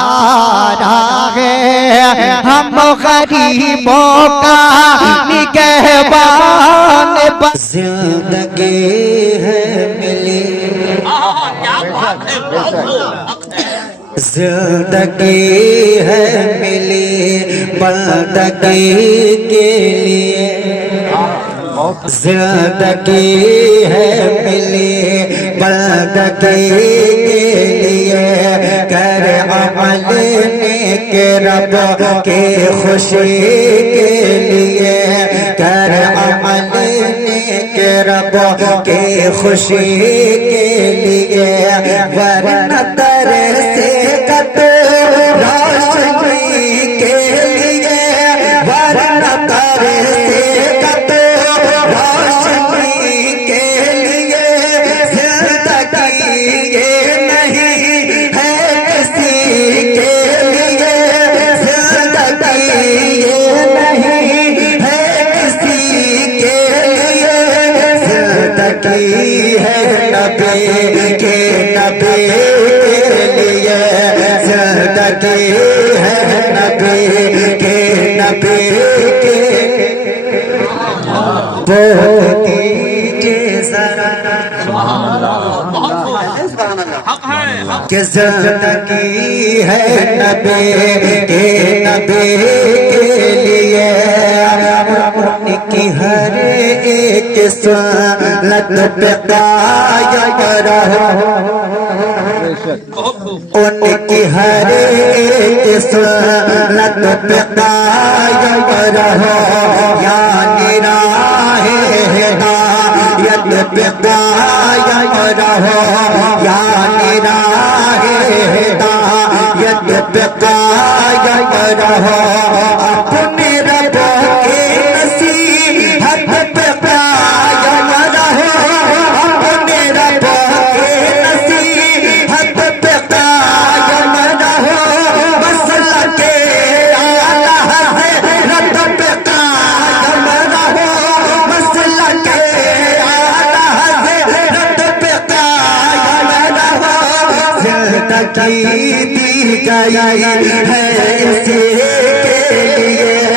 سہارا ہے، ہم غریبوں کا نگہبان زندگی ہے ملی، زندگی ہے ملی بندگی کے لیے، زندگی ہے ملی بندگی کے لیے، کر عمل نیک رب کی خوشی کے لیے، کر عمل نیک رب کی خوشی کے لیے، ورنہ ترسے قط روشنی کے لیے، ورنہ ترسے قط روشنی کے لیے، زندگی یہ نہیں ہے کسی کے لیے، زندگی یہ نہیں ہے کسی کے لیے، زندگی ہے نبی کے نبی کے لیے، زندگی ہے نبی کے نبی کے بہت دیجئے ذرا کہ زندگی ہے نبی کے نبی کے لیے، ان کی ہر ایک سنت پہ قائم رہو، ان کی ہر ایک سنت پہ قائم رہو، یعنی راہ ہدایت پہ قائم رہو، یعنی راہ ہدایت پہ قائم رہو، اپنے رب کی نصیحت پہ قائم رہو، اپنے رب کی نصیحت پہ قائم رہو، مسلک اعلی حضرت پہ قائم رہو، مسلک اعلی حضرت پہ قائم رہو، زندگی دی گئی ہے اسی کے لیے،